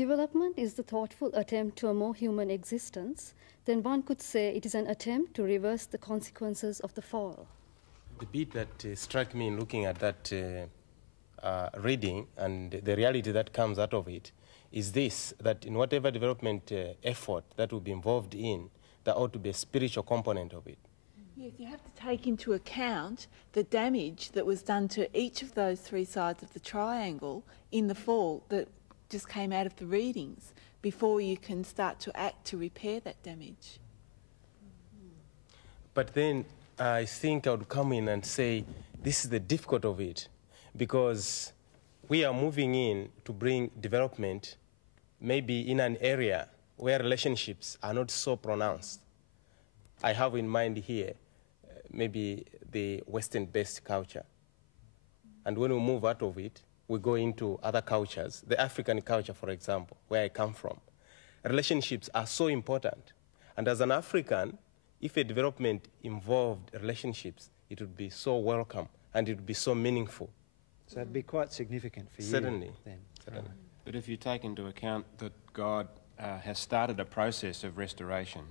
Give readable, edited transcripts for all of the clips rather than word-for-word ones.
development is the thoughtful attempt to a more human existence, then one could say it is an attempt to reverse the consequences of the fall. The bit that struck me in looking at that reading and the reality that comes out of it is this, that in whatever development effort that will be involved in, there ought to be a spiritual component of it. Yes, you have to take into account the damage that was done to each of those three sides of the triangle in the fall that just came out of the readings before you can start to act to repair that damage. But then I think I would come in and say this is the difficult of it, because we are moving in to bring development maybe in an area where relationships are not so pronounced. I have in mind here maybe the Western-based culture. And when we move out of it, we go into other cultures, the African culture, for example, where I come from. Relationships are so important. And as an African, if a development involved relationships, it would be so welcome and it would be so meaningful. So it'd be quite significant for you. Certainly. Then. Certainly. Right. But if you take into account that God has started a process of restoration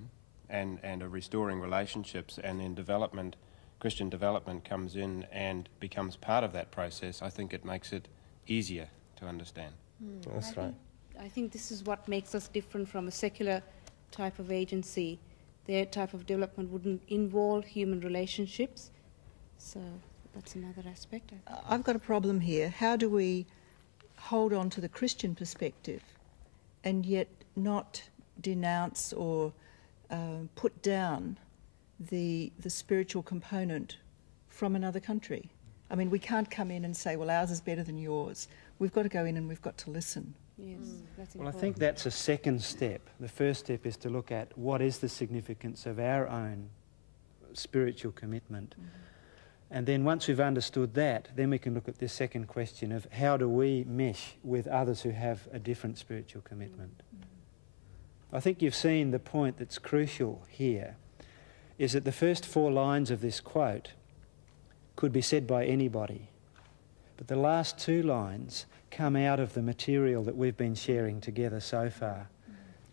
and of restoring relationships, and then development, Christian development comes in and becomes part of that process, I think it makes it easier to understand. That's right. I think this is what makes us different from a secular type of agency. Their type of development wouldn't involve human relationships, so that's another aspect, I think. I've got a problem here. How do we hold on to the Christian perspective and yet not denounce or put down the spiritual component from another country? I mean, we can't come in and say, well, ours is better than yours. We've got to go in and we've got to listen. Yes, that's Well, I important. think that's a second step. The first step is to look at what is the significance of our own spiritual commitment. And then once we've understood that, then we can look at this second question of how do we mesh with others who have a different spiritual commitment. I think you've seen the point that's crucial here, is that the first 4 lines of this quote could be said by anybody, but the last 2 lines come out of the material that we've been sharing together so far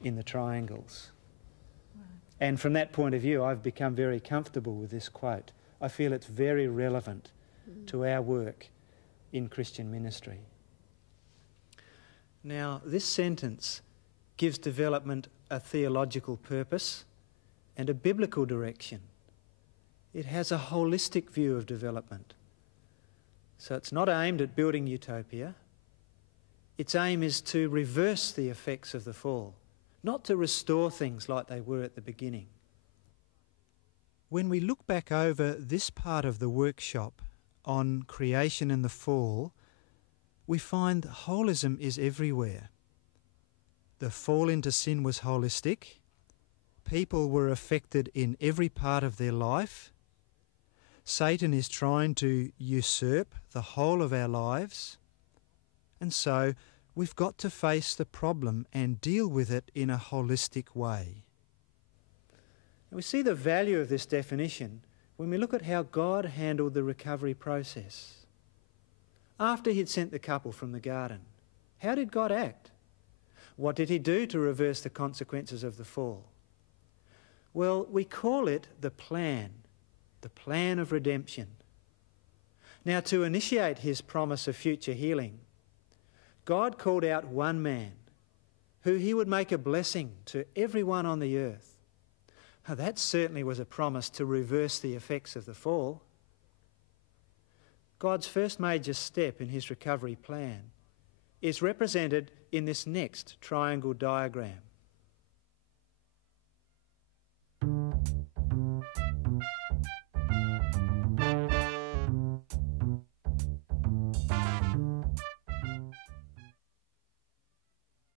in the triangles. And from that point of view, I've become very comfortable with this quote. I feel it's very relevant to our work in Christian ministry. Now, this sentence gives development a theological purpose and a biblical direction. It has a holistic view of development. So it's not aimed at building utopia. Its aim is to reverse the effects of the fall, not to restore things like they were at the beginning. When we look back over this part of the workshop on creation and the fall, we find holism is everywhere. The fall into sin was holistic. People were affected in every part of their life. Satan is trying to usurp the whole of our lives. And so we've got to face the problem and deal with it in a holistic way. And we see the value of this definition when we look at how God handled the recovery process. After he'd sent the couple from the garden, how did God act? What did he do to reverse the consequences of the fall? Well, we call it the plan of redemption. Now, to initiate his promise of future healing, God called out one man who he would make a blessing to everyone on the earth. Now, that certainly was a promise to reverse the effects of the fall. God's first major step in his recovery plan is represented in this next triangle diagram.